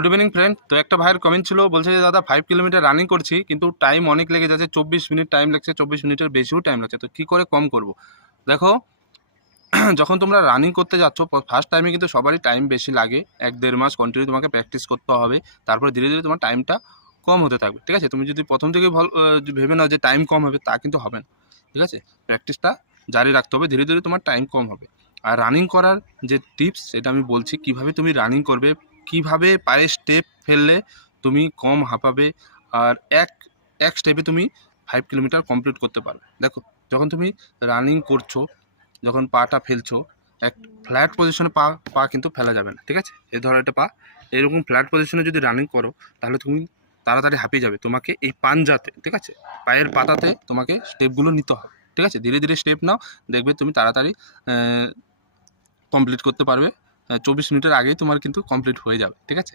Good evening friend. তো একটা ভাইয়ের কমেন্ট ছিল, বলছে যে দাদা 5 কিলোমিটার রানিং করছি কিন্তু টাইম অনেক লেগে যাচ্ছে, 24 মিনিট টাইম লাগছে, 24 মিনিটের বেশিও টাইম লাগছে, তো কী করে কম করব? দেখো, যখন তোমরা রানিং করতে যাচ্ছ ফার্স্ট টাইমে কিন্তু সবারই টাইম বেশি লাগে, 1-1.5 মাস কন্টিনিউ তোমাকে প্র্যাকটিস করতে হবে, তারপরে ধীরে ধীরে তোমার টাইমটা কম হতে থাকবে। ঠিক আছে, তুমি যদি প্রথম থেকে ভালো ভেবে নাও যে টাইম কম হবে, তা কিন্তু হবে না। ঠিক আছে, প্র্যাকটিসটা জারি রাখতে হবে, ধীরে ধীরে তোমার টাইম কম হবে। আর রানিং করার যে টিপস, সেটা আমি বলছি কিভাবে তুমি রানিং করবে, কিভাবে পায়ে স্টেপ ফেললে তুমি কম হাঁপাবে, আর এক এক স্টেপে তুমি 5 কিলোমিটার কমপ্লিট করতে পারবে। দেখো, যখন তুমি রানিং করছো, যখন পাটা ফেলছো, এক ফ্ল্যাট পজিশনে পা পা কিন্তু ফেলা যাবে না। ঠিক আছে, এই ধরো একটা পা, এরকম ফ্ল্যাট পজিশনে যদি রানিং করো, তাহলে তুমি তাড়াতাড়ি হাঁপিয়ে যাবে। তোমাকে এই পাঞ্জাতে, ঠিক আছে, পায়ের পাতাতে তোমাকে স্টেপগুলো নিতে হবে। ঠিক আছে, ধীরে ধীরে স্টেপ নাও, দেখবে তুমি তাড়াতাড়ি কমপ্লিট করতে পারবে। 24 মিনিটের আগেই তোমার কিন্তু কমপ্লিট হয়ে যাবে। ঠিক আছে।